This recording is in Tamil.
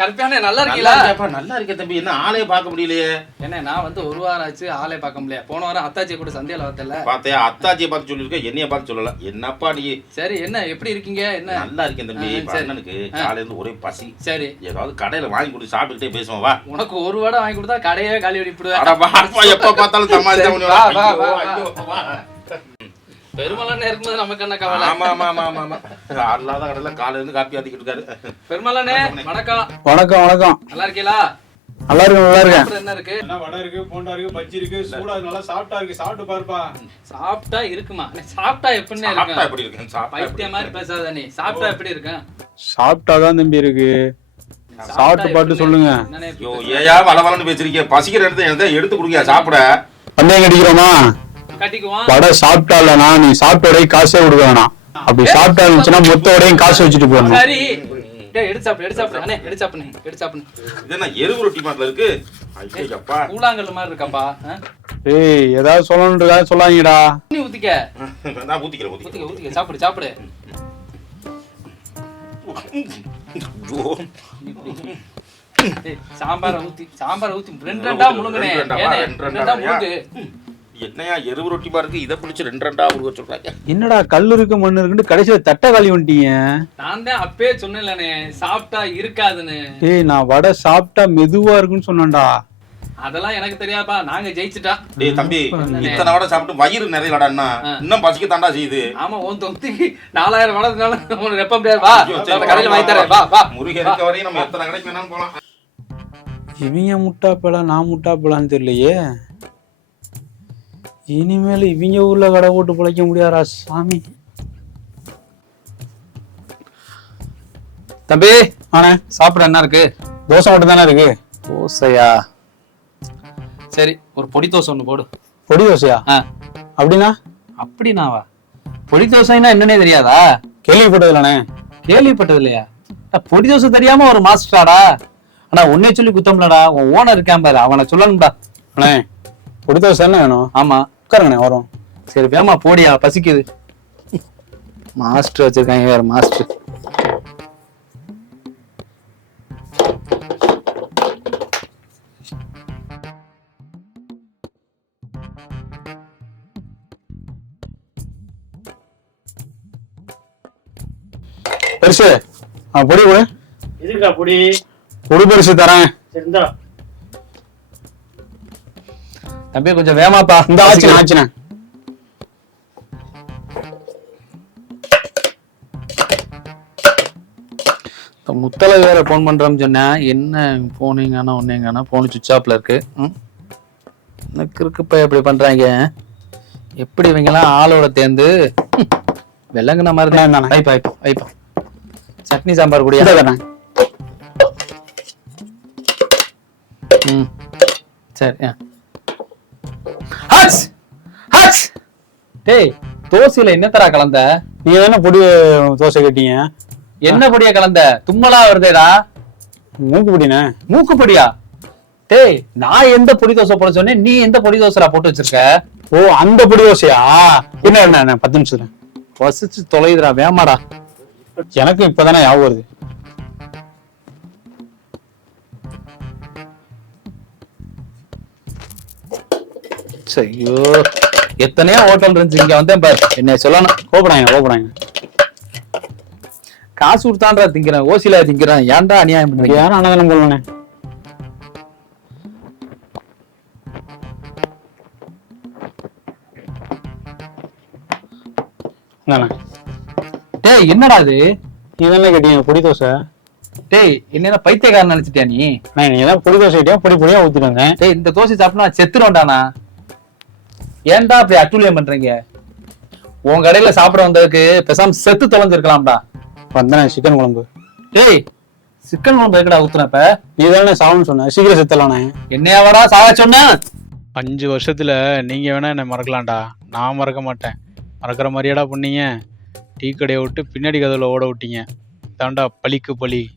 கருப்பியானே நல்லா இருக்கீங்களா? இருக்கியாப்பா நல்லா இருக்கே தம்பி. என்ன ஆளே பார்க்க முடியலையே. என்ன நான் வந்து ஒரு வாரம் ஆச்சு ஆளே பார்க்க முடியல. போன வாரம் அத்தாச்சி கூட சந்தையில வரதில்ல பார்த்தியா அத்தாச்சியை பார்த்து சொல்லியிருக்க என்னைய பார்த்து சொல்லல. என்னப்பா நீ? சரி என்ன எப்படி இருக்கீங்க? என்ன? நல்லா இருக்கேன் தம்பி. அண்ணனுக்கு காலையில இருந்து ஒரே பசி. சரி. ஏதாவது கடையில வாங்கி கொடுத்து சாப்பிட்டுக்கிட்டே பேசுவோம் வா. உனக்கு ஒரு வடை வாங்கி கொடுத்தா கடையே காலி அடிப்பிடுவேன். எப்ப பார்த்தாலும் சமாளி பெருமளன்னு இருக்கும்போது நமக்கு என்ன கவலை? ஆமா ஆமா ஆமா ஆமா ஆமா. அல்லாத கடையில காலையில இருந்து காப்பி ஆத்திக்கிட்டு இருக்காரு. வணக்கம். வணக்கம் வணக்கம். நல்லா இருக்கீங்களா நல்லா இருக்கேன் நல்லா இருக்கேன். அப்புறம் என்ன இருக்கு? என்ன வடை இருக்கு போண்டா இருக்கு பஜ்ஜி இருக்கு சூடா நல்லா சாப்பிட்டா இருக்கு சாப்பிட்டு பாருப்பா. சாப்பிட்டா இருக்குமா? சாப்பிட்டா எப்படின்னு சாப்பிட்டா எப்படி இருக்கேன் சாப்பிட்டா எப்படி பைத்தியம் மாதிரி பேசாத நீ சாப்பிட்டா எப்படி இருக்கும்? சாப்பிட்டாதான் தம்பி இருக்கு. சாப்பிட்டு பாட்டு சொல்லுங்க. ஐயோ ஏயா வள வளன்னு பேசுறீங்க. பசிக்கிற இடத்த எடுத்து குடுங்க சாப்பிட. கட்டிக்குவோம் வடை சாப்பிட்டாலனா நீ சாப்பிட்ட உடைய காசே கொடுக்க வேணாம். அப்படி சாப்பிட்டா இருந்துச்சுன்னா மொத்த உடையும் காசு வச்சுட்டு போயிடணும் சரி. டேய் எடுத்து சாப்பிடு எடுத்து சாப்பிடு அண்ணே எடுத்து சாப்பிடு எடுத்து சாப்பிடு இது என்ன எருவு ரொட்டி மாதிரி இருக்கு? ஐயப்பா கூழாங்கல் மாதிரி இருக்காப்பா ஆ? ஏய் ஏதாவது சொல்லணுன்றதா சொல்லாதீங்கடா. தண்ணி ஊத்திக்க. நான் ஊத்திக்கிறேன் ஊத்திக்கிறேன். ஊத்திக்க ஊத்திக்க. சாப்பிடு சாப்பிடு. சாம்பாரை ஊத்தி சாம்பாரை ஊத்தி ரெண்டு ரெண்டா முழுங்குனே ரெண்டு ரெண்டு? முழுங்கு. என்னையா எருவு ரொட்டி மாதிரி இருக்கு. இதை பிடிச்சி ரெண்டு ரெண்டா உருவ சொல்றாங்க என்னடா கல் இருக்கு மண் இருக்குன்னு கடைசியில தட்டை காலி வந்துட்டீங்க நான் தான் அப்பயே சொன்னேன்லண்ணே சாப்பிட்டா இருக்காதுன்னு. ஏய் நான் வடை சாப்பிட்டா மெதுவா இருக்குன்னு சொன்னேன்டா. அதெல்லாம் எனக்கு தெரியாப்பா நாங்க ஜெயிச்சுட்டா. டேய் தம்பி இத்தனை வடை சாப்பிட்டு வயிறு நிறையலடான்னா இன்னும் பசிக்க தாண்டா செய்யுது. ஆமா உன் தொகுதிக்கு நாலாயிரம் வளர்ந்தனால உனக்கு ரெப்ப முடியாது வா கடையில வாங்கி தரேன். வா வா. முருகன் இருக்க வரையும் நம்ம எத்தனை கடைக்கு வேணாலும் போலாம் இவங்க முட்டாப்பலா நான் முட்டாப்பலான்னு தெரியலையே. இனிமேல் இவங்க ஊர்ல கடை போட்டு பிழைக்க முடியாதா சாமி? தம்பி ஆனே சாப்பிட என்ன இருக்கு? தோசை மட்டும் தானே இருக்கு? தோசையா? சரி ஒரு பொடி தோசை ஒன்று போடு. பொடி தோசையா? ஆ. அப்படின்னா? அப்படின்னாவா? பொடி தோசைன்னா என்னன்னே தெரியாதா? கேள்விப்பட்டதுலண்ணே கேள்விப்பட்டது இல்லையா அட, பொடி தோசை தெரியாம ஒரு மாஸ்டராடா? ஆனா உன்னை சொல்லி குத்தம்லடா உன் ஓனர் இருக்கான் பாரு அவனை சொல்லணும்டா. அண்ணே பொடி தோசை என்ன வேணும்? ஆமா. உட்காருங்கண்ணே வரும். சரி வேமா போடியா பசிக்குது. மாஸ்டர் வச்சிருக்காங்க வேற மாஸ்டர். பெருசு ஆ பொடி கொடு. எதுக்குடா பொடி. பொடி பெருசு தரேன். சரிந்தா தம்பி கொஞ்சம் வேமாப்பா இந்த ஆச்சுண்ணே ஆச்சுண்ணே முத்தலை வேற ஃபோன் பண்றோம்னு சொன்னேன். என்ன போனீங்கன்னா ஒன்னேங்கன்னா போன் சுவிச் ஆஃப்ல இருக்கு? எனக்கு இருக்குப்பா இப்படி பண்றாங்க? எப்படி இவங்கெல்லாம் ஆளோட தேர்ந்து விலங்குன மாதிரி தான் சட்னி சாம்பார் தரேன் ம். சரி ஆ. ஹட்ஸ் ஹட்ஸ் டேய் தோசையில என்னத்தரா கலந்த? நீங்க தானே பொடி தோசை கேட்டீங்க? என்ன பொடியா கலந்த? தும்மலா வருதேடா. மூக்கு பொடிண்ணே மூக்கு பொடியா? டேய் நான் எந்த பொடி தோசை போட சொன்னேன்? நீ எந்த பொடி தோசைடா போட்டு வச்சிருக்க? ஓ அந்த பொடி தோசையா? என்ன என்ன என்ன, பத்து நிமிஷத்துல. வசிச்சு தொலைதுடா வேமாடா. எனக்கு இப்பதானே ஞாபகம் வருது. ஐயோ. எத்தனையோ ஹோட்டல் இருந்துச்சு. இங்க வந்தேன் பாரு. என்ன சொல்லணும். கோபடாங்க கோபடாங்க காசு கொடுத்தான்றா திங்கிறேன். ஓசில திங்கிறேன். ஏன்டா அநியாயம் பண்றீங்க? யாரும் அன்னதானம் இந்தாண்ணே. டேய் என்னடா இது? நீ தானே கேட்டீங்க பொடி தோசை. டேய் என்ன பைத்தியக்காரன் நினைச்சிட்டியா நீ? நான் தான் பொடி தோசை கேட்டியா பொடி பொடியா ஊத்திட்டு வந்தேன். டேய் இந்த தோசை சாப்பிட்டா நான் செத்துருவேன்டானா ஏன்டா அப்படி அட்டூழியம் பண்றீங்க? உன் கடையில சாப்பிட வந்ததுக்கு பேசாம செத்து தொலைஞ்சிருக்கலாம்டா. வந்தேன் சிக்கன் குழம்பு. டேய் சிக்கன் குழம்பு எதுக்குடா ஊத்துனப்ப நீ தானே சாவுன்னு சொன்ன. சீக்கிரம் செத்தலானே என்னையாவடா சாக சொன்ன? அஞ்சு வருஷத்துல நீங்க வேணா என்னை மறக்கலாம்டா. நான் மறக்க மாட்டேன். மறக்கிற மாதிரியாடா பண்ணீங்க. டீ கடையை விட்டு பின்னாடி கதவுல ஓட விட்டீங்க. தாண்டா பழிக்கு பழி.